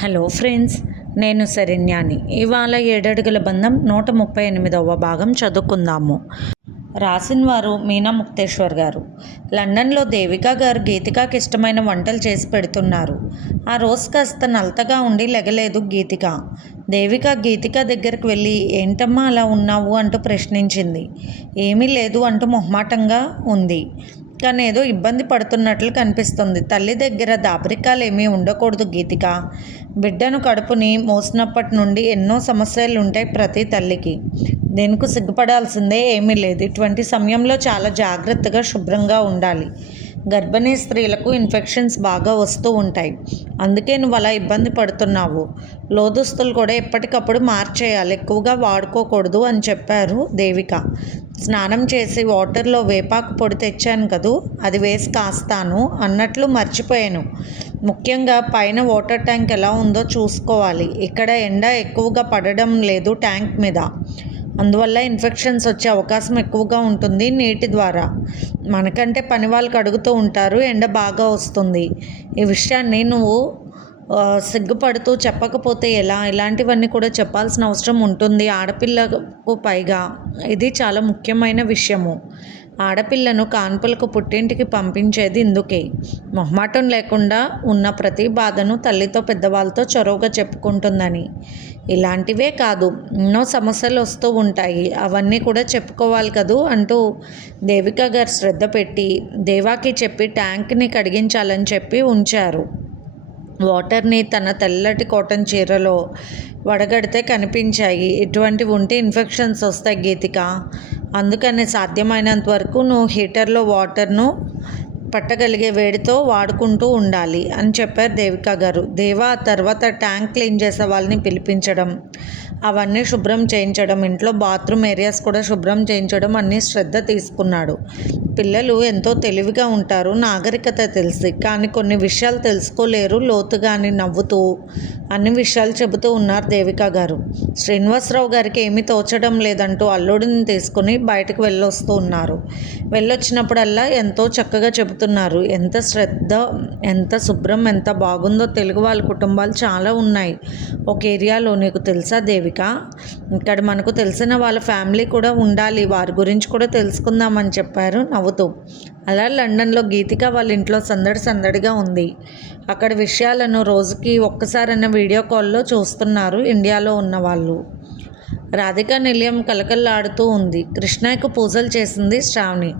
Hello friends, నేను శరణ్యాని. ఇవాళ ఏడడుగుల బంధం 138వ భాగం చదువుకుందాము. రాసిన వారు మీనా ముక్తేశ్వర్ గారు. లండన్లో దేవిక గారు గీతికాకి ఇష్టమైన వంటలు చేసి పెడుతున్నారు. ఆ రోజు కాస్త నలతగా ఉండి లెగలేదు గీతిక. గీతిక దగ్గరికి వెళ్ళి ఏంటమ్మా అలా ఉన్నావు అంటూ ప్రశ్నించింది. ఏమీ లేదు అంటూ మొహమాటంగా ఉంది. కానీ ఏదో ఇబ్బంది పడుతున్నట్లు కనిపిస్తుంది. తల్లి దగ్గర దాపరికాలు ఏమీ ఉండకూడదు గీతిక. బిడ్డను కడుపుని మోసినప్పటి నుండి ఎన్నో సమస్యలు ఉంటాయి ప్రతి తల్లికి. దేనికి సిగ్గుపడాల్సిందే ఏమీ లేదు. ఇటువంటి సమయంలో చాలా జాగ్రత్తగా శుభ్రంగా ఉండాలి. గర్భిణీ స్త్రీలకు ఇన్ఫెక్షన్స్ బాగా వస్తూ ఉంటాయి. అందుకే నువ్వు అలా ఇబ్బంది పడుతున్నావు. లోదుస్తులు కూడా ఎప్పటికప్పుడు మార్చేయాలి, ఎక్కువగా వాడుకోకూడదు అని చెప్పారు దేవిక. స్నానం చేసి వాటర్లో వేపాకు పొడి తెచ్చాను కదూ, అది వేసి కాస్తాను అన్నట్లు మర్చిపోయాను. ముఖ్యంగా పైన వాటర్ ట్యాంక్ ఎలా ఉందో చూసుకోవాలి. ఇక్కడ ఎండ ఎక్కువగా పడడం లేదు ట్యాంక్ మీద, అందువల్ల ఇన్ఫెక్షన్స్ వచ్చే అవకాశం ఎక్కువగా ఉంటుంది నీటి ద్వారా. మనకంటే పని వాళ్ళకి అడుగుతూ ఉంటారు, ఎండ బాగా వస్తుంది. ఈ విషయాన్ని నువ్వు సిగ్గుపడుతూ చెప్పకపోతే ఎలా? ఇలాంటివన్నీ కూడా చెప్పాల్సిన అవసరం ఉంటుంది ఆడపిల్లకు. పైగా ఇది చాలా ముఖ్యమైన విషయము. ఆడపిల్లను కాన్పులకు పుట్టింటికి పంపించేది ఇందుకే. మొహమాటం లేకుండా ఉన్న ప్రతి బాధను తల్లితో పెద్దవాళ్ళతో చొరవగా చెప్పుకుంటుందని. ఇలాంటివే కాదు, ఎన్నో సమస్యలు వస్తూ ఉంటాయి, అవన్నీ కూడా చెప్పుకోవాలి కదూ అంటూ దేవిక గారు శ్రద్ధ పెట్టి దేవాకి చెప్పి ట్యాంక్ని కడిగించాలని చెప్పి ఉంచారు. వాటర్ని తన తెల్లటి కాటన్ చీరలో వడగడితే కనిపించాయి. ఇటువంటివి ఉంటే ఇన్ఫెక్షన్స్ వస్తాయి గీతిక. అందుకని సాధ్యమైనంత వరకు నువ్వు హీటర్లో వాటర్ను పట్టగలిగే వేడితో వాడుకుంటూ ఉండాలి అని చెప్పారు దేవిక గారు. దేవా తర్వాత ట్యాంక్ క్లీన్ చేసే వాళ్ళని పిలిపించడం, అవన్నీ శుభ్రం చేయించడం, ఇంట్లో బాత్రూమ్ ఏరియాస్ కూడా శుభ్రం చేయించడం అన్నీ శ్రద్ధ తీసుకున్నాడు. పిల్లలు ఎంతో తెలివిగా ఉంటారు నాగరికత తెలిసి, కానీ కొన్ని విషయాలు తెలుసుకోలేరు లోతుగా అని నవ్వుతూ అన్ని విషయాలు చెబుతూ ఉన్నారు దేవిక గారు. శ్రీనివాసరావు గారికి ఏమీ తోచడం లేదంటూ అల్లుడిని తీసుకుని బయటకు వెళ్ళొస్తూ ఉన్నారు. వెళ్ళొచ్చినప్పుడల్లా ఎంతో చక్కగా చెబుతున్నారు. ఎంత శ్రద్ధ, ఎంత శుభ్రం, ఎంత బాగుందో. తెలుగు వాళ్ళ కుటుంబాలు చాలా ఉన్నాయి ఒక ఏరియాలో, నీకు తెలుసా దేవిక? ఇక్కడ మనకు తెలిసిన వాళ్ళ ఫ్యామిలీ కూడా ఉండాలి, వారి గురించి కూడా తెలుసుకుందామని చెప్పారు నవ్వుతూ. అలా లండన్లో గీతిక వాళ్ళ ఇంట్లో సందడి సందడిగా ఉంది. అక్కడ విషయాలను రోజుకి ఒక్కసారైనా వీడియో కాల్లో చూస్తున్నారు ఇండియాలో ఉన్నవాళ్ళు. రాధిక నిలయం కలకల్లాడుతూ ఉంది. కృష్ణయ్యకు పూజలు చేసింది శ్రావణి.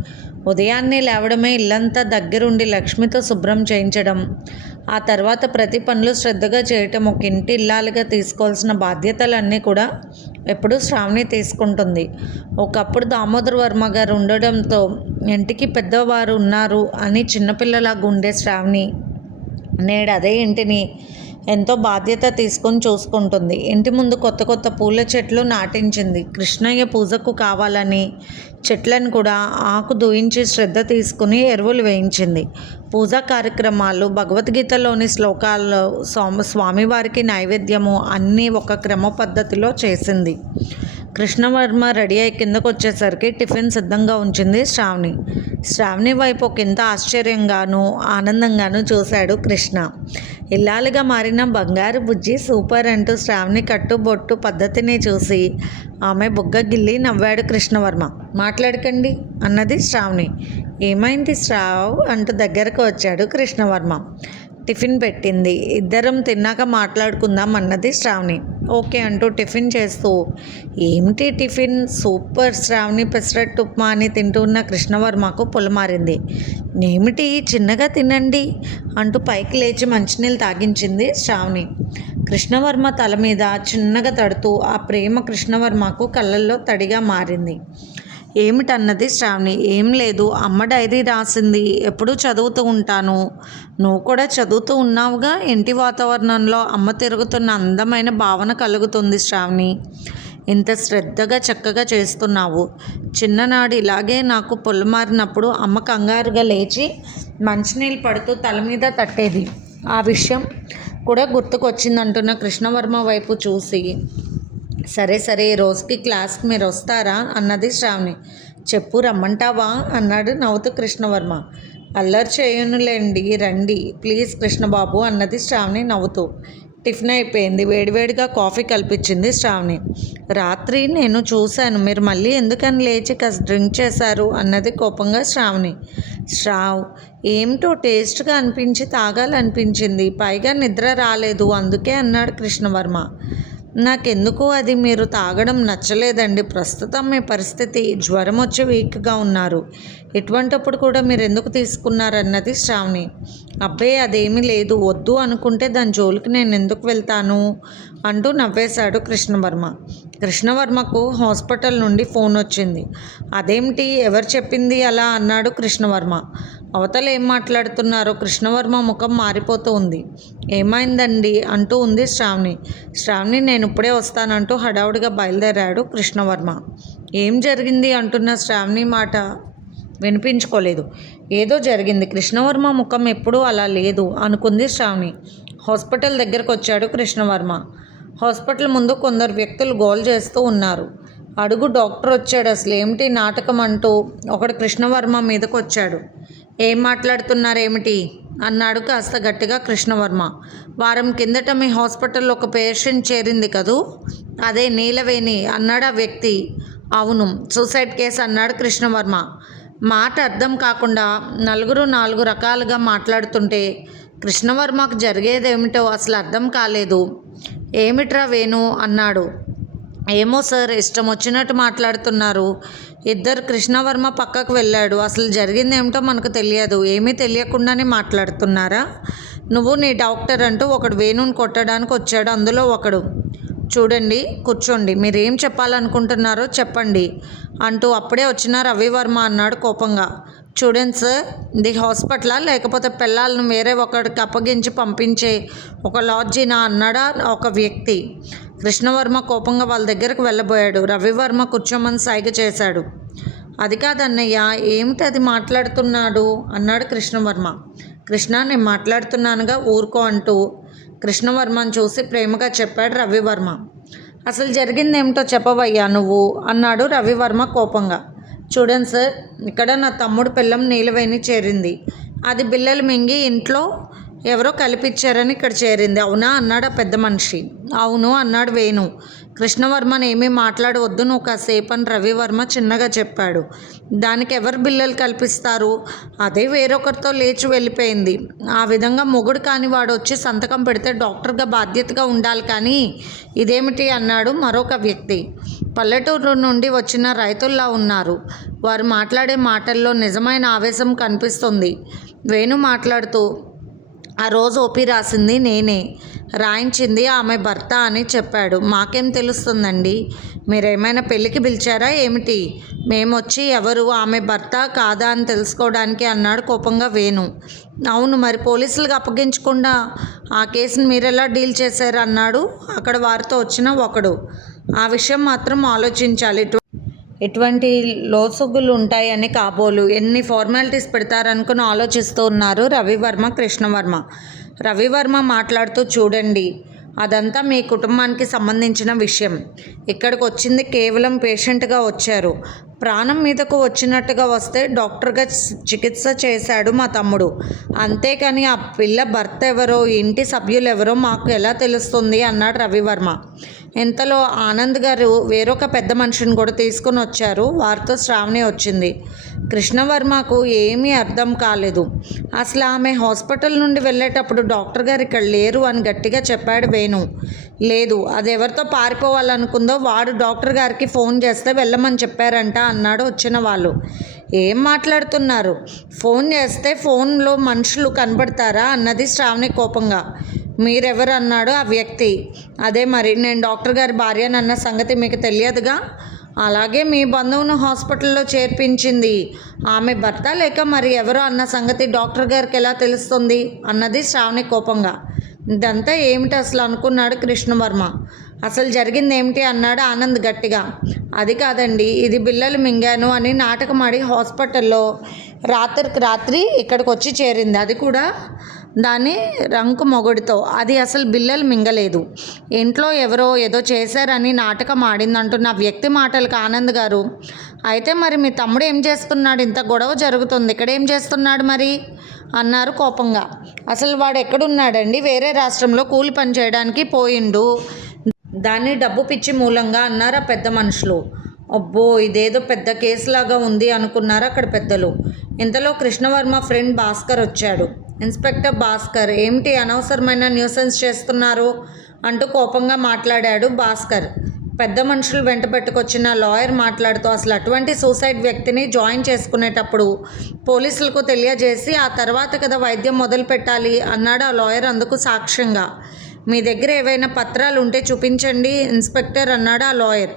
ఉదయాన్నే లేవడమే, ఇల్లంతా దగ్గరుండి లక్ష్మితో శుభ్రం చేయించడం, ఆ తర్వాత ప్రతి పనులు శ్రద్ధగా చేయటం, ఒక ఇంటి ఇల్లాలుగా తీసుకోవాల్సిన బాధ్యతలన్నీ కూడా ఎప్పుడూ శ్రావణి తీసుకుంటుంది. ఒకప్పుడు దామోదర్ వర్మ గారు ఉండడంతో ఇంటికి పెద్దవారు ఉన్నారు అని చిన్నపిల్లలాగా ఉండే శ్రావణి నేడు అదే ఇంటిని ఎంతో బాధ్యత తీసుకొని చూసుకుంటుంది. ఇంటి ముందు కొత్త కొత్త పూల చెట్లు నాటించింది. కృష్ణయ్య పూజకు కావాలని చెట్లను కూడా ఆకు దూయించి శ్రద్ధ తీసుకుని ఎరువులు వేయించింది. పూజా కార్యక్రమాలు, భగవద్గీతలోని శ్లోకాలు, స్వామివారికి నైవేద్యము అన్నీ ఒక క్రమ పద్ధతిలో చేసింది. కృష్ణవర్మ రెడీ అయి కిందకు వచ్చేసరికి టిఫిన్ సిద్ధంగా ఉంచింది శ్రావణి. శ్రావణి వైపు ఒక ఇంత ఆశ్చర్యంగానూ ఆనందంగానూ చూశాడు కృష్ణ. ఇల్లాలుగా మారిన బంగారు బుజ్జి సూపర్ అంటూ శ్రావణి కట్టుబొట్టు పద్ధతిని చూసి ఆమె బుగ్గ గిల్లి నవ్వాడు కృష్ణవర్మ. మాట్లాడకండి అన్నది శ్రావణి. ఏమైంది శ్రావ్ అంటూ దగ్గరకు వచ్చాడు కృష్ణవర్మ. టిఫిన్ పెట్టింది, ఇద్దరం తిన్నాక మాట్లాడుకుందాం అన్నది శ్రావణి. ఓకే అంటూ టిఫిన్ చేస్తూ, ఏమిటి టిఫిన్ సూపర్ శ్రావణి, పెసరట్టు ఉప్మా అని తింటున్న కృష్ణవర్మకు పొలమారింది. ఏమిటి చిన్నగా తినండి అంటూ పైకి లేచి మంచినీళ్ళు తాగించింది శ్రావణి. కృష్ణవర్మ తల మీద చిన్నగా తడుతూ ఆ ప్రేమ కృష్ణవర్మకు కళ్ళల్లో తడిగా మారింది. ఏమిటన్నది శ్రావణి. ఏం లేదు, అమ్మ డైరీ రాసింది, ఎప్పుడూ చదువుతూ ఉంటాను. నువ్వు కూడా చదువుతూ ఉన్నావుగా. ఇంటి వాతావరణంలో అమ్మ తిరుగుతున్న అందమైన భావన కలుగుతుంది శ్రావణి. ఇంత శ్రద్ధగా చక్కగా చేస్తున్నావు. చిన్ననాడు ఇలాగే నాకు పొలమారినప్పుడు అమ్మ కంగారుగా లేచి మంచినీళ్ళు పడుతూ తల మీద తట్టేది. ఆ విషయం కూడా గుర్తుకొచ్చిందంటున్న కృష్ణవర్మ వైపు చూసి, సరే సరే రోజుకి క్లాస్కి మీరు వస్తారా అన్నది శ్రావణి. చెప్పు, రమ్మంటావా అన్నాడు నవ్వుతూ కృష్ణవర్మ. అల్లరి చేయనులేండి, రండి ప్లీజ్ కృష్ణబాబు అన్నది శ్రావణి నవ్వుతూ. టిఫిన్ అయిపోయింది. వేడివేడిగా కాఫీ కల్పించింది శ్రావణి. రాత్రి నేను చూశాను, మీరు మళ్ళీ ఎందుకని లేచి కాస్త డ్రింక్ చేశారు అన్నది కోపంగా శ్రావణి. ఏమిటో టేస్ట్గా అనిపించి తాగాలనిపించింది, పైగా నిద్ర రాలేదు అందుకే అన్నాడు కృష్ణవర్మ. నాకెందుకు అది మీరు తాగడం నచ్చలేదండి. ప్రస్తుతం మీ పరిస్థితి జ్వరం వచ్చి వీక్గా ఉన్నారు, ఇటువంటప్పుడు కూడా మీరు ఎందుకు తీసుకున్నారన్నది శ్రావణి. అబ్బే అదేమీ లేదు, వద్దు అనుకుంటే దాని జోలికి నేను ఎందుకు వెళ్తాను అంటూ నవ్వేశాడు కృష్ణవర్మ. కృష్ణవర్మకు హాస్పిటల్ నుండి ఫోన్ వచ్చింది. అదేమిటి, ఎవరు చెప్పింది అలా అన్నాడు కృష్ణవర్మ. అవతల ఏం మాట్లాడుతున్నారో కృష్ణవర్మ ముఖం మారిపోతూ ఉంది. ఏమైందండి అంటూ ఉంది శ్రావణి నేను ఇప్పుడే వస్తానంటూ హడావుడిగా బయలుదేరాడు కృష్ణవర్మ. ఏం జరిగింది అంటున్న శ్రావణి మాట వినిపించుకోలేదు. ఏదో జరిగింది, కృష్ణవర్మ ముఖం ఎప్పుడూ అలా లేదు అనుకుంది శ్రావణి. హాస్పిటల్ దగ్గరకు వచ్చాడు కృష్ణవర్మ. హాస్పిటల్ ముందు కొందరు వ్యక్తులు గోల్ చేస్తూ ఉన్నారు. అడుగు డాక్టర్ వచ్చాడు, అసలు ఏమిటి నాటకం అంటూ ఒకడు కృష్ణవర్మ మీదకు వచ్చాడు. ఏం మాట్లాడుతున్నారేమిటి అన్నాడు కాస్త గట్టిగా కృష్ణవర్మ. వారం కిందట మీ హాస్పిటల్లో ఒక పేషెంట్ చేరింది కదూ, అదే నీలవేణి అన్నాడు ఆ వ్యక్తి. అవును, సూసైడ్ కేసు అన్నాడు కృష్ణవర్మ. మాట అర్థం కాకుండా నలుగురు 4 రకాలుగా మాట్లాడుతుంటే కృష్ణవర్మకు జరిగేదేమిటో అసలు అర్థం కాలేదు. ఏమిట్రా వేణు అన్నాడు. ఏమో సార్, ఇష్టం వచ్చినట్టు మాట్లాడుతున్నారు. ఇద్దరు కృష్ణవర్మ పక్కకు వెళ్ళాడు. అసలు జరిగిందేమిటో మనకు తెలియదు, ఏమీ తెలియకుండానే మాట్లాడుతున్నారా? నువ్వు నీ డాక్టర్ అంటూ ఒకడు వేణుని కొట్టడానికి వచ్చాడు. అందులో ఒకడు, చూడండి కూర్చోండి, మీరేం చెప్పాలనుకుంటున్నారో చెప్పండి అంటూ అప్పుడే వచ్చిన రవివర్మ అన్నాడు కోపంగా. చూడండి సార్, ఇది హాస్పిటలా లేకపోతే పిల్లలను వేరే ఒకడికి అప్పగించి పంపించే ఒక లాడ్జీనా అన్నాడా ఒక వ్యక్తి. కృష్ణవర్మ కోపంగా వాళ్ళ దగ్గరకు వెళ్ళబోయాడు. రవివర్మ కూర్చోమని సైగ చేశాడు. అది కాదన్నయ్య, ఏమిటి అది మాట్లాడుతున్నాడు అన్నాడు కృష్ణవర్మ. కృష్ణ, నేను మాట్లాడుతున్నానుగా, ఊరుకో అంటూ కృష్ణవర్మను చూసి ప్రేమగా చెప్పాడు రవివర్మ. అసలు జరిగిందేమిటో చెప్పవయ్యా నువ్వు అన్నాడు రవివర్మ కోపంగా. చూడండి సార్, ఇక్కడ నా తమ్ముడు పిల్లం నీలవేణి చేరింది. అది బిల్లలు మింగి ఇంట్లో ఎవరో కల్పించారని ఇక్కడ చేరింది, అవునా అన్నాడు ఆ పెద్ద మనిషి. అవును అన్నాడు వేణు. కృష్ణవర్మని ఏమీ మాట్లాడవద్దు, నువ్వు కాసేపు అని రవివర్మ చిన్నగా చెప్పాడు. దానికి ఎవరు బిల్లలు కల్పిస్తారు, అదే వేరొకరితో లేచి వెళ్ళిపోయింది. ఆ విధంగా మొగుడు కాని వాడు వచ్చి సంతకం పెడితే డాక్టర్గా బాధ్యతగా ఉండాలి, కానీ ఇదేమిటి అన్నాడు మరొక వ్యక్తి. పల్లెటూరు నుండి వచ్చిన రైతుల్లా ఉన్నారు, వారు మాట్లాడే మాటల్లో నిజమైన ఆవేశం కనిపిస్తుంది. వేణు మాట్లాడుతూ, ఆ రోజు ఓపీ రాసింది నేనే, రాయించింది ఆమె భర్త అని చెప్పాడు. మాకేం తెలుస్తుందండి, మీరేమైనా పెళ్ళికి పిలిచారా ఏమిటి? మేమొచ్చి ఎవరు ఆమె భర్త కాదా అని తెలుసుకోవడానికి అన్నాడు కోపంగా వేణు. అవును, మరి పోలీసులకు అప్పగించకుండా ఆ కేసుని మీరెలా డీల్ చేశారు అన్నాడు అక్కడ వారితో వచ్చిన ఒకడు. ఆ విషయం మాత్రం ఆలోచించాలి, ఎటువంటి లోసుగులు ఉంటాయని కాబోలు ఎన్ని ఫార్మాలిటీస్ పెడతారనుకుని ఆలోచిస్తూ ఉన్నారు రవివర్మ కృష్ణవర్మ. రవివర్మ మాట్లాడుతూ, చూడండి అదంతా మీ కుటుంబానికి సంబంధించిన విషయం. ఇక్కడికి వచ్చింది కేవలం పేషెంట్గా వచ్చారు. ప్రాణం మీదకు వచ్చినట్టుగా వస్తే డాక్టర్గా చికిత్స చేశాడు మా తమ్ముడు, అంతేకాని ఆ పిల్ల భర్త ఎవరో ఇంటి సభ్యులు ఎవరో మాకు ఎలా తెలుస్తుంది అన్నాడు రవివర్మ. ఇంతలో ఆనంద్ గారు వేరొక పెద్ద మనిషిని కూడా తీసుకుని వచ్చారు. వారితో శ్రావణి వచ్చింది. కృష్ణవర్మకు ఏమీ అర్థం కాలేదు. అసలు ఆమె హాస్పిటల్ నుండి వెళ్ళేటప్పుడు డాక్టర్ గారు ఇక్కడ లేరు అని గట్టిగా చెప్పాడు వేణు. లేదు, అది ఎవరితో పారిపోవాలనుకుందో వాడు డాక్టర్ గారికి ఫోన్ చేస్తే వెళ్ళమని చెప్పారంట అన్నాడు వచ్చిన వాళ్ళు. ఏం మాట్లాడుతున్నారు, ఫోన్ చేస్తే ఫోన్లో మనుషులు కనబడతారా అన్నది శ్రావణి కోపంగా. మీరెవరు అన్నాడు ఆ వ్యక్తి. అదే మరి, నేను డాక్టర్ గారి భార్యనన్న సంగతి మీకు తెలియదుగా. అలాగే మీ బంధువును హాస్పిటల్లో చేర్పించింది ఆమె భర్త లేక మరి ఎవరో అన్న సంగతి డాక్టర్ గారికి ఎలా తెలుస్తుంది అన్నది శ్రావణి కోపంగా. ఇదంతా ఏమిటి అసలు అనుకున్నాడు కృష్ణవర్మ. అసలు జరిగింది ఏమిటి అన్నాడు ఆనంద్ గట్టిగా. అది కాదండి, ఇది బిల్లలు మింగాను అని నాటకమాడి హాస్పిటల్లో రాత్రికి రాత్రి ఇక్కడికి వచ్చి చేరింది, అది కూడా దాని రంకు మొగుడితో. అది అసలు బిల్లలు మింగలేదు, ఇంట్లో ఎవరో ఏదో చేశారని నాటకం ఆడిందంటున్న వ్యక్తి మాటలకు ఆనంద్ గారు అయితే మరి మీ తమ్ముడు ఏం చేస్తున్నాడు? ఇంత గొడవ జరుగుతుంది, ఇక్కడ ఏం చేస్తున్నాడు మరి అన్నారు కోపంగా. అసలు వాడు ఎక్కడున్నాడండి? వేరే రాష్ట్రంలో కూలి పని చేయడానికి పోయిండు, దాన్ని డబ్బు పిచ్చి మూలంగా అన్నారు ఆ పెద్ద మనుషులు. అబ్బో, ఇదేదో పెద్ద కేసులాగా ఉంది అనుకున్నారు అక్కడ పెద్దలు. ఇంతలో కృష్ణవర్మ ఫ్రెండ్ భాస్కర్ వచ్చాడు. ఇన్స్పెక్టర్ భాస్కర్, ఏమిటి అనవసరమైన న్యూసెన్స్ చేస్తున్నారు అంటూ కోపంగా మాట్లాడాడు భాస్కర్. పెద్ద మనుషులు వెంట పెట్టుకొచ్చిన లాయర్ మాట్లాడుతూ, అసలు అటువంటి సూసైడ్ వ్యక్తిని జాయిన్ చేసుకునేటప్పుడు పోలీసులకు తెలియజేసి ఆ తర్వాత కదా వైద్యం మొదలు పెట్టాలి అన్నాడు ఆ లాయర్ అందుకు సాక్ష్యంగా. మీ దగ్గర ఏవైనా పత్రాలు ఉంటే చూపించండి ఇన్స్పెక్టర్ అన్నాడు ఆ లాయర్.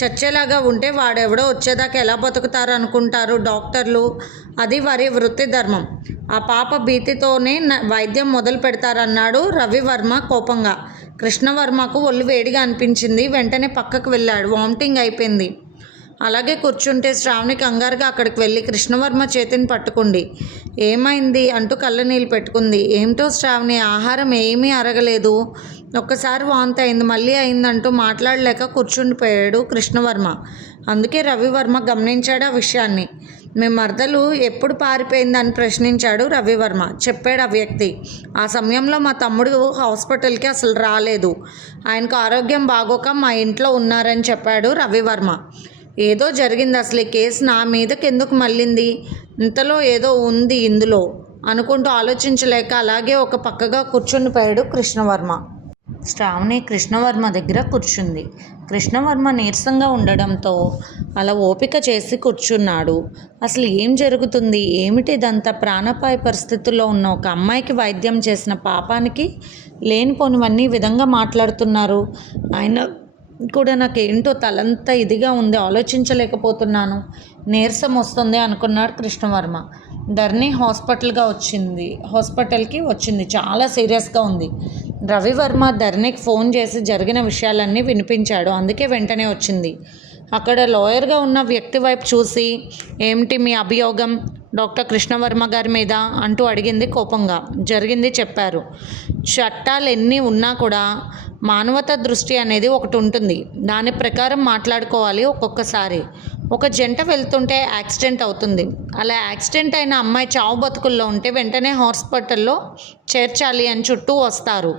చచ్చేలాగా ఉంటే వాడెవడో వచ్చేదాకా ఎలా బతుకుతారు అనుకుంటారు డాక్టర్లు, అది వారి వృత్తి ధర్మం. ఆ పాప భీతితోనే వైద్యం మొదలు పెడతారన్నాడు రవివర్మ కోపంగా. కృష్ణవర్మకు ఒళ్ళు వేడిగా అనిపించింది. వెంటనే పక్కకు వెళ్ళాడు. వామిటింగ్ అయిపోయింది. అలాగే కూర్చుంటే శ్రావణి కంగారుగా అక్కడికి వెళ్ళి కృష్ణవర్మ చేతిని పట్టుకుంది. ఏమైంది అంటూ కళ్ళ నీళ్ళు పెట్టుకుంది. ఏమిటో శ్రావణి, ఆహారం ఏమీ అరగలేదు, ఒక్కసారి వాంతి అయింది, మళ్ళీ అయిందంటూ మాట్లాడలేక కూర్చుండిపోయాడు కృష్ణవర్మ. అందుకే రవివర్మ గమనించాడు ఆ విషయాన్ని. మీ మరదలు ఎప్పుడు పారిపోయిందని ప్రశ్నించాడు రవివర్మ. చెప్పాడు ఆ వ్యక్తి. ఆ సమయంలో మా తమ్ముడు హాస్పిటల్కి అసలు రాలేదు, ఆయనకు ఆరోగ్యం బాగోక మా ఇంట్లో ఉన్నారని చెప్పాడు రవివర్మ. ఏదో జరిగింది, అసలు ఈ కేసు నా మీదకి ఎందుకు మళ్ళింది, ఇంతలో ఏదో ఉంది ఇందులో అనుకుంటూ ఆలోచించలేక అలాగే ఒక పక్కగా కూర్చుండిపోయాడు కృష్ణవర్మ. శ్రావణి కృష్ణవర్మ దగ్గర కూర్చుంది. కృష్ణవర్మ నీరసంగా ఉండడంతో అలా ఓపిక చేసి కూర్చున్నాడు. అసలు ఏం జరుగుతుంది, ఏమిటి ఇదంతా? ప్రాణాపాయ పరిస్థితుల్లో ఉన్న ఒక అమ్మాయికి వైద్యం చేసిన పాపానికి లేనిపోనివన్నీ విధంగా మాట్లాడుతున్నారు. ఆయన కూడా నాకేంటో తలంతా ఇదిగా ఉంది, ఆలోచించలేకపోతున్నాను, నీరసం వస్తుంది అనుకున్నాడు కృష్ణవర్మ. ధరణి హాస్పిటల్కి వచ్చింది, చాలా సీరియస్గా ఉంది. రవివర్మ ధరణికి ఫోన్ చేసి జరిగిన విషయాలన్నీ వినిపించాడు. అందుకే వెంటనే వచ్చింది. అక్కడ లాయర్గా ఉన్న వ్యక్తి వైపు చూసి, ఏమిటి మీ అభియోగం డాక్టర్ కృష్ణవర్మ గారి మీద అంటూ అడిగింది కోపంగా. జరిగింది చెప్పారు. చట్టాలు ఎన్ని ఉన్నా కూడా మానవతా దృష్టి అనేది ఒకటి ఉంటుంది, దాని ప్రకారం మాట్లాడుకోవాలి. ఒక్కొక్కసారి ఒక జంట వెళ్తుంటే యాక్సిడెంట్ అవుతుంది, అలా యాక్సిడెంట్ అయిన అమ్మాయి చావు బతుకుల్లో ఉంటే వెంటనే హాస్పిటల్లో చేర్చాలి అని చుట్టూ వస్తారు.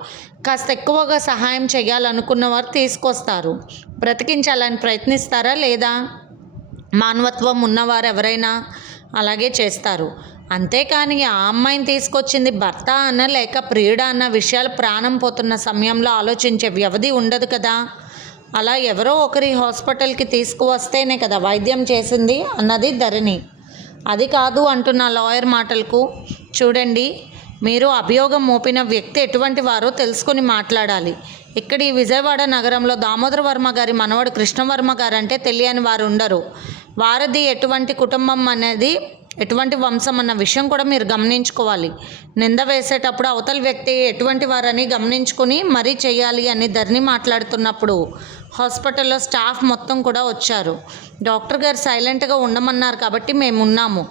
కాస్త ఎక్కువగా సహాయం చేయాలనుకున్న వారు తీసుకొస్తారు, బ్రతికించాలని ప్రయత్నిస్తారా లేదా? మానవత్వం ఉన్నవారు ఎవరైనా అలాగే చేస్తారు. అంతేకాని ఆ అమ్మాయిని తీసుకొచ్చింది భర్త అన్న లేక ప్రియుడా అన్న విషయాలు ప్రాణం పోతున్న సమయంలో ఆలోచించే వ్యవధి ఉండదు కదా. అలా ఎవరో ఒకరి హాస్పిటల్కి తీసుకువస్తేనే కదా వైద్యం చేసింది అన్నది ధరణి. అది కాదు అంటున్న లాయర్ మాటలకు, చూడండి, మీరు అభియోగం మోపిన వ్యక్తి ఎటువంటి వారో తెలుసుకొని మాట్లాడాలి. ఇక్కడ ఈ విజయవాడ నగరంలో దామోదర వర్మ గారి మనవడు కృష్ణవర్మ గారు అంటే తెలియని వారు ఉండరు. వారిది ఎటువంటి కుటుంబం అనేది, ఎటువంటి వంశం అన్న విషయం కూడా మీరు గమనించుకోవాలి. నింద వేసేటప్పుడు అవతల వ్యక్తి ఎటువంటి వారని గమనించుకొని మరీ చేయాలి అని ధరణి మాట్లాడుతున్నప్పుడు హాస్పిటల్లో స్టాఫ్ మొత్తం కూడా వచ్చారు. డాక్టర్ గారు సైలెంట్గా ఉండమన్నారు కాబట్టి మేము ఉన్నాము,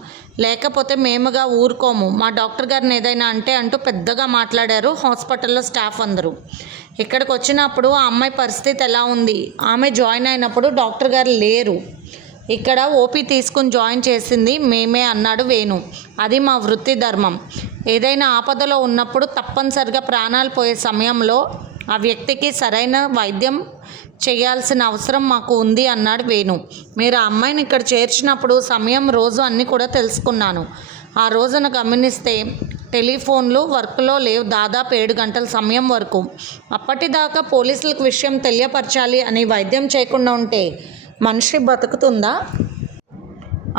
లేకపోతే మేముగా ఊరుకోము, మా డాక్టర్ గారిని ఏదైనా అంటే అంటూ పెద్దగా మాట్లాడారు హాస్పిటల్లో స్టాఫ్ అందరూ. ఇక్కడికి వచ్చినప్పుడు ఆ అమ్మాయి పరిస్థితి ఎలా ఉంది, ఆమె జాయిన్ అయినప్పుడు డాక్టర్ గారు లేరు, ఇక్కడ ఓపీ తీసుకుని జాయిన్ చేసింది మేమే అన్నాడు వేణు. అది మా వృత్తి ధర్మం. ఏదైనా ఆపదలో ఉన్నప్పుడు తప్పనిసరిగా ప్రాణాలు పోయే సమయంలో ఆ వ్యక్తికి సరైన వైద్యం చేయాల్సిన అవసరం మాకు ఉంది అన్నాడు వేణు. మీరు ఆ అమ్మాయిని ఇక్కడ చేర్చినప్పుడు సమయం, రోజు అన్నీ కూడా తెలుసుకున్నాను. ఆ రోజున గమనిస్తే టెలిఫోన్లు వర్క్లో లేవు, దాదాపు 7 గంటల సమయం వరకు. అప్పటిదాకా పోలీసులకు విషయం తెలియపరచాలి అని వైద్యం చేయకుండా ఉంటే మనిషి బతుకుతుందా?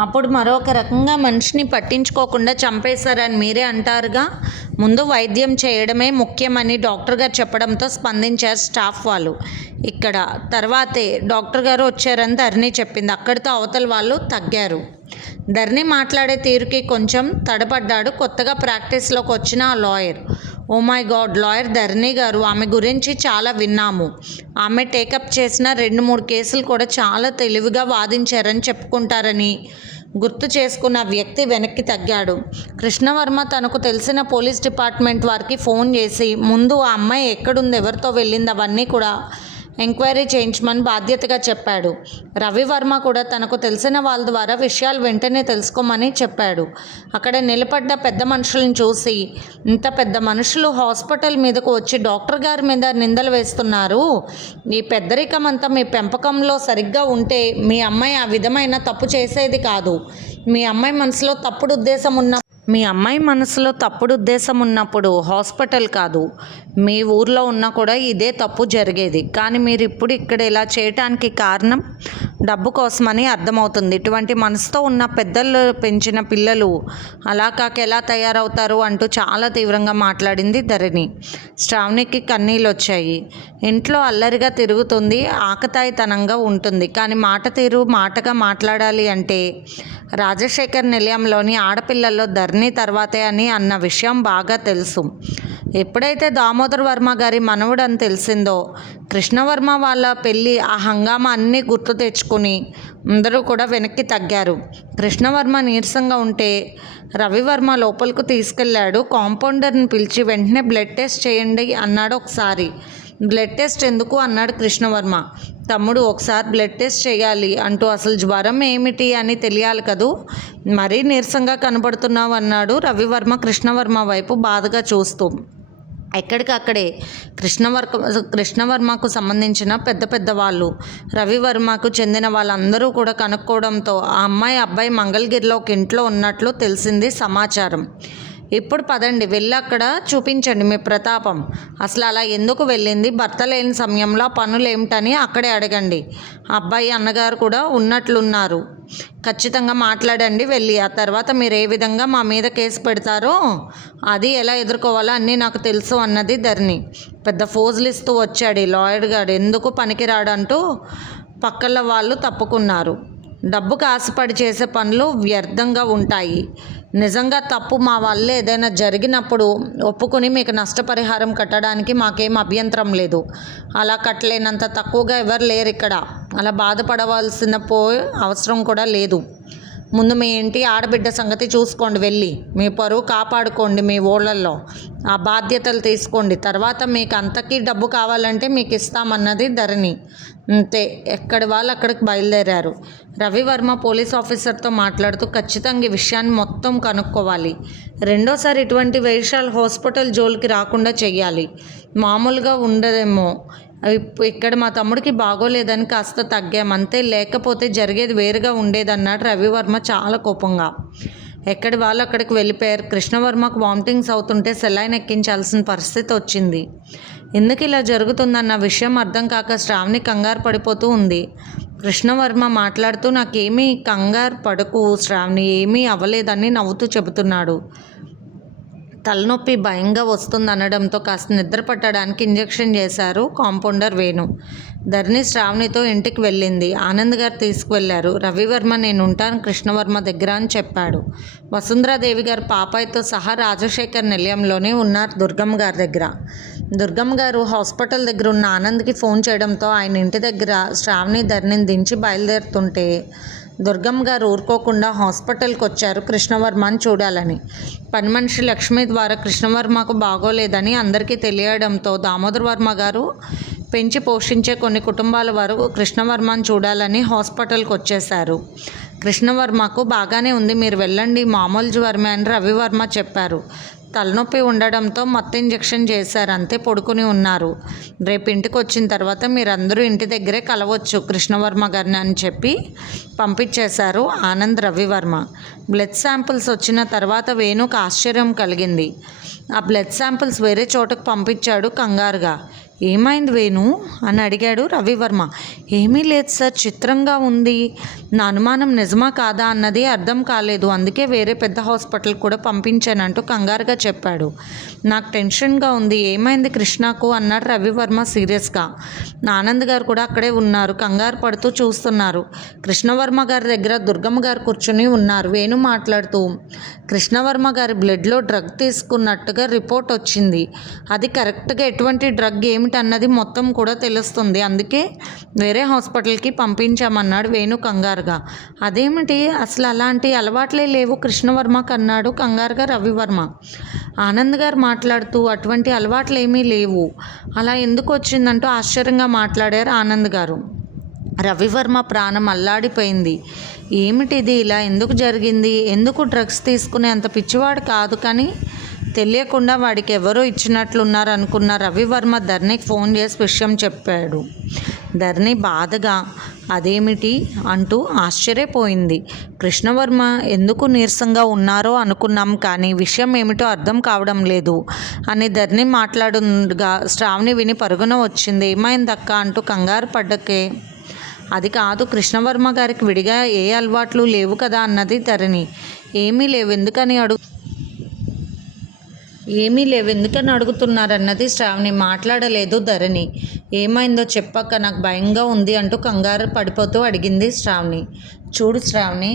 అప్పుడు మరొక రకంగా మనిషిని పట్టించుకోకుండా చంపేశారని మీరే అంటారుగా. ముందు వైద్యం చేయడమే ముఖ్యమని డాక్టర్ గారు చెప్పడంతో స్పందించారు స్టాఫ్ వాళ్ళు. ఇక్కడ తర్వాతే డాక్టర్ గారు వచ్చారని ధరణి చెప్పింది. అక్కడితో అవతల వాళ్ళు తగ్గారు. ధరణి మాట్లాడే తీరుకి కొంచెం తడబడ్డాడు కొత్తగా ప్రాక్టీస్లోకి వచ్చిన ఆ lawyer. Oh my god, lawyer Dharani గారు, ఆమె గురించి చాలా విన్నాము. ఆమె టేకప్ చేసిన 2-3 కేసులు కూడా చాలా తెలివిగా వాదించారని చెప్పుకుంటారని గుర్తు చేసుకున్న వ్యక్తి వెనక్కి తగ్గాడు. కృష్ణవర్మ తనకు తెలిసిన పోలీస్ డిపార్ట్మెంట్ వారికి ఫోన్ చేసి ముందు ఆ అమ్మాయి ఎక్కడుంది, ఎవరితో వెళ్ళింది అవన్నీ కూడా ఎంక్వైరీ చేయించమని బాధ్యతగా చెప్పాడు. రవివర్మ కూడా తనకు తెలిసిన వాళ్ళ ద్వారా విషయాలు వెంటనే తెలుసుకోమని చెప్పాడు. అక్కడ నిలబడ్డ పెద్ద మనుషులను చూసి, ఇంత పెద్ద మనుషులు హాస్పిటల్ మీదకు వచ్చి డాక్టర్ గారి మీద నిందలు వేస్తున్నారు. ఈ పెద్దరికం అంతా మీ పెంపకంలో సరిగ్గా ఉంటే మీ అమ్మాయి ఆ విధమైన తప్పు చేసేది కాదు. మీ అమ్మాయి మనసులో తప్పుడు ఉద్దేశం ఉన్నప్పుడు హాస్పిటల్ కాదు, మీ ఊర్లో ఉన్నా కూడా ఇదే తప్పు జరిగేది. కానీ మీరు ఇప్పుడు ఇక్కడ ఇలా చేయటానికి కారణం డబ్బు కోసమని అర్థమవుతుంది. ఇటువంటి మనసుతో ఉన్న పెద్దలు పెంచిన పిల్లలు అలా కాక ఎలా తయారవుతారు అంటూ చాలా తీవ్రంగా మాట్లాడింది ధరణి. శ్రావణికి కన్నీళ్ళు వచ్చాయి. ఇంట్లో అల్లరిగా తిరుగుతుంది, ఆకతాయితనంగా ఉంటుంది. కానీ మాట తీరు మాటగా మాట్లాడాలి అంటే రాజశేఖర్ నిలయంలోని ఆడపిల్లల్లో ధరణి తర్వాతే అని అన్న విషయం బాగా తెలుసు. ఎప్పుడైతే దామోదర్ వర్మ గారి మనవుడు అని తెలిసిందో, కృష్ణవర్మ వాళ్ళ పెళ్ళి ఆ హంగామా అన్నీ గుర్తు తెచ్చుకుని అందరూ కూడా వెనక్కి తగ్గారు. కృష్ణవర్మ నీరసంగా ఉంటే రవివర్మ లోపలికి తీసుకెళ్ళాడు. కాంపౌండర్ని పిలిచి వెంటనే బ్లడ్ టెస్ట్ చేయండి అన్నాడు. ఒకసారి బ్లడ్ టెస్ట్ ఎందుకు అన్నాడు కృష్ణవర్మ. తమ్ముడు ఒకసారి బ్లడ్ టెస్ట్ చేయాలి అంటూ అసలు జ్వరం ఏమిటి అని తెలియాలి కదూ, మరీ నీరసంగా కనబడుతున్నావు అన్నాడు రవివర్మ కృష్ణవర్మ వైపు బాధగా చూస్తూ. ఎక్కడికక్కడే కృష్ణవర్మకు సంబంధించిన పెద్ద వాళ్ళు, రవివర్మకు చెందిన వాళ్ళందరూ కూడా కనుక్కోవడంతో ఆ అమ్మాయి అబ్బాయి మంగళగిరిలో ఒక ఇంట్లో ఉన్నట్లు తెలిసింది సమాచారం. ఇప్పుడు పదండి, వెళ్ళి అక్కడ చూపించండి మీ ప్రతాపం. అసలు అలా ఎందుకు వెళ్ళింది, భర్త లేని సమయంలో పనులు ఏమిటని అక్కడే అడగండి. అబ్బాయి అన్నగారు కూడా ఉన్నట్లున్నారు, ఖచ్చితంగా మాట్లాడండి వెళ్ళి. ఆ తర్వాత మీరు ఏ విధంగా మా మీద కేసు పెడతారో అది ఎలా ఎదుర్కోవాలో అన్నీ నాకు తెలుసు అన్నది ధరణి. పెద్ద ఫోజులు ఇస్తూ వచ్చాడు ఈ లాయర్ గారు, ఎందుకు పనికిరాడంటూ పక్కల వాళ్ళు తప్పుకున్నారు. డబ్బుకు ఆశపడి చేసే పనులు వ్యర్థంగా ఉంటాయి. నిజంగా తప్పు మా వల్ల ఏదైనా జరిగినప్పుడు ఒప్పుకొని మీకు నష్టపరిహారం కట్టడానికి మాకేం అభ్యంతరం లేదు. అలా కట్టలేనంత తక్కువగా ఎవరు లేరు ఇక్కడ. అలా బాధపడవలసిన అవసరం కూడా లేదు. ముందు మీ ఇంటి ఆడబిడ్డ సంగతి చూసుకోండి, వెళ్ళి మీ పరువు కాపాడుకోండి, మీ ఊళ్ళల్లో ఆ బాధ్యతలు తీసుకోండి. తర్వాత మీకు అంతకీ డబ్బు కావాలంటే మీకు ఇస్తామన్నది ధరణి. అంతే, ఎక్కడి వాళ్ళు అక్కడికి బయలుదేరారు. రవివర్మ పోలీస్ ఆఫీసర్తో మాట్లాడుతూ ఖచ్చితంగా ఈ విషయాన్ని మొత్తం కనుక్కోవాలి. రెండోసారి ఇటువంటి వేషాలు హాస్పిటల్ జోలికి రాకుండా చెయ్యాలి. మామూలుగా ఉండదేమో, ఇక్కడ మా తమ్ముడికి బాగోలేదని కాస్త తగ్గామంతే, లేకపోతే జరిగేది వేరుగా ఉండేదన్నాడు రవివర్మ చాలా కోపంగా. ఎక్కడి వాళ్ళు అక్కడికి వెళ్ళిపోయారు. కృష్ణవర్మకు వామిటింగ్స్ అవుతుంటే సెలైన్ ఎక్కించాల్సిన పరిస్థితి వచ్చింది. ఎందుకు ఇలా జరుగుతుందన్న విషయం అర్థం కాక శ్రావణి కంగారు పడిపోతూ ఉంది. కృష్ణవర్మ మాట్లాడుతూ నాకేమీ కంగారు పడకు శ్రావణి, ఏమీ అవ్వలేదని నవ్వుతూ చెబుతున్నాడు. తలనొప్పి భయంగా వస్తుంది అనడంతో కాస్త నిద్ర పట్టడానికి ఇంజెక్షన్ చేశారు కాంపౌండర్ వేణు. ధరణి శ్రావణితో ఇంటికి వెళ్ళింది. ఆనంద్ గారు తీసుకువెళ్లారు. రవివర్మ నేను ఉంటాను కృష్ణవర్మ దగ్గర అని చెప్పాడు. వసుంధరాదేవి గారు పాపాయితో సహా రాజశేఖర్ నిలయంలోనే ఉన్నారు దుర్గమ్మ గారి దగ్గర. దుర్గమ్మ గారు హాస్పిటల్ దగ్గర ఉన్న ఆనంద్కి ఫోన్ చేయడంతో ఆయన ఇంటి దగ్గర శ్రావణి ధరణిని దించి బయలుదేరుతుంటే దుర్గమ్మ గారు ఊరుకోకుండా హాస్పిటల్కి వచ్చారు కృష్ణవర్మని చూడాలని. పని మనిషి లక్ష్మి ద్వారా కృష్ణవర్మకు బాగోలేదని అందరికీ తెలియడంతో దామోదర్ వర్మ గారు పెంచి పోషించే కొన్ని కుటుంబాల వారు కృష్ణవర్మని చూడాలని హాస్పిటల్కి వచ్చేశారు. కృష్ణవర్మకు బాగానే ఉంది, మీరు వెళ్ళండి, మామూలు జ్వరమే అని రవివర్మ చెప్పారు. తలనొప్పి ఉండడంతో మత్తు ఇంజెక్షన్ చేశారు, అంతే పడుకుని ఉన్నారు. రేపు ఇంటికి వచ్చిన తర్వాత మీరందరూ ఇంటి దగ్గరే కలవచ్చు కృష్ణవర్మ గారిని అని చెప్పి పంపించేశారు ఆనంద్ రవివర్మ. బ్లడ్ శాంపిల్స్ వచ్చిన తర్వాత వేణుకు ఆశ్చర్యం కలిగింది. ఆ బ్లడ్ శాంపిల్స్ వేరే చోటకు పంపించాడు కంగారుగా. ఏమైంది వేణు అని అడిగాడు రవివర్మ. ఏమీ లేదు సార్, చిత్రంగా ఉంది, నా అనుమానం నిజమా కాదా అన్నది అర్థం కాలేదు, అందుకే వేరే పెద్ద హాస్పిటల్ కూడా పంపించానంటూ కంగారుగా చెప్పాడు. నాకు టెన్షన్గా ఉంది, ఏమైంది కృష్ణకు అన్నాడు రవివర్మ సీరియస్గా. ఆనంద్ గారు కూడా అక్కడే ఉన్నారు, కంగారు పడుతూ చూస్తున్నారు. కృష్ణవర్మ గారి దగ్గర దుర్గమ్మ గారు కూర్చుని ఉన్నారు. వేణు మాట్లాడుతూ కృష్ణవర్మ గారి బ్లడ్లో డ్రగ్ తీసుకున్నట్టుగా రిపోర్ట్ వచ్చింది, అది కరెక్ట్గా ఎటువంటి డ్రగ్ ఏమిటి ఏమిటన్నది మొత్తం కూడా తెలుస్తుంది, అందుకే వేరే హాస్పిటల్కి పంపించామన్నాడు వేణు కంగారుగా. అదేమిటి, అసలు అలాంటి అలవాట్లే లేవు కృష్ణవర్మకు అన్నాడు కంగారుగా రవివర్మ. ఆనంద్ గారు మాట్లాడుతూ అటువంటి అలవాట్లు ఏమీ లేవు, అలా ఎందుకు వచ్చిందంటూ ఆశ్చర్యంగా మాట్లాడారు ఆనంద్ గారు. రవివర్మ ప్రాణం అల్లాడిపోయింది. ఏమిటిది, ఇలా ఎందుకు జరిగింది? ఎందుకు డ్రగ్స్ తీసుకునే అంత పిచ్చివాడు కాదు, కానీ తెలియకుండా వాడికి ఎవరో ఇచ్చినట్లున్నారు అనుకున్న రవివర్మ ధరణికి ఫోన్ చేసి విషయం చెప్పాడు. ధరణి బాధగా అదేమిటి అంటూ ఆశ్చర్యపోయింది. కృష్ణవర్మ ఎందుకు నీరసంగా ఉన్నారో అనుకున్నాం, కానీ విషయం ఏమిటో అర్థం కావడం లేదు అని ధరణి మాట్లాడుగా శ్రావణి విని పరుగున వచ్చింది. ఏమైందక్క అంటూ కంగారు పడ్డకే. అది కాదు, కృష్ణవర్మ గారికి విడిగా ఏ అలవాట్లు లేవు కదా అన్నది ధరణి. ఏమీ లేవు ఎందుకని అడుగుతున్నారన్నది శ్రావణి. మాట్లాడలేదు ధరణి. ఏమైందో చెప్పక్క, నాకు భయంగా ఉంది అంటూ కంగారు పడిపోతూ అడిగింది శ్రావణి. చూడు శ్రావణి,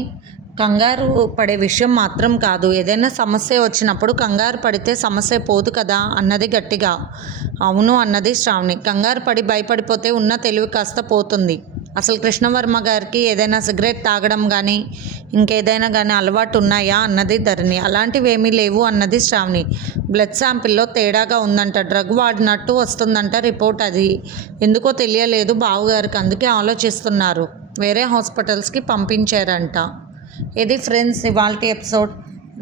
కంగారు పడే విషయం మాత్రం కాదు, ఏదైనా సమస్య వచ్చినప్పుడు కంగారు పడితే సమస్య పోదు కదా అన్నది గట్టిగా. అవును అన్నది శ్రావణి. కంగారు పడి భయపడిపోతే ఉన్న తెలివి కాస్త పోతుంది. అసలు కృష్ణవర్మ గారికి ఏదైనా సిగరెట్ తాగడం కానీ ఇంకేదైనా కానీ అలవాటు ఉన్నాయా అన్నది ధరణి. అలాంటివి ఏమీ లేవు అన్నది శ్రావణి. బ్లడ్ శాంపిల్లో తేడాగా ఉందంట, డ్రగ్ వాడినట్టు వస్తుందంట రిపోర్ట్. అది ఎందుకో తెలియలేదు బావగారికి, అందుకే ఆలోచిస్తున్నారు, వేరే హాస్పిటల్స్కి పంపించారంట. ఇది ఫ్రెండ్స్ ఇవాల్టి ఎపిసోడ్.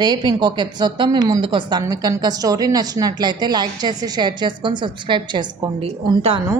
రేపు ఇంకొక ఎపిసోడ్తో మేము ముందుకు వస్తాను. మీకు కనుక స్టోరీ నచ్చినట్లయితే లైక్ చేసి షేర్ చేసుకొని సబ్స్క్రైబ్ చేసుకోండి. ఉంటాను.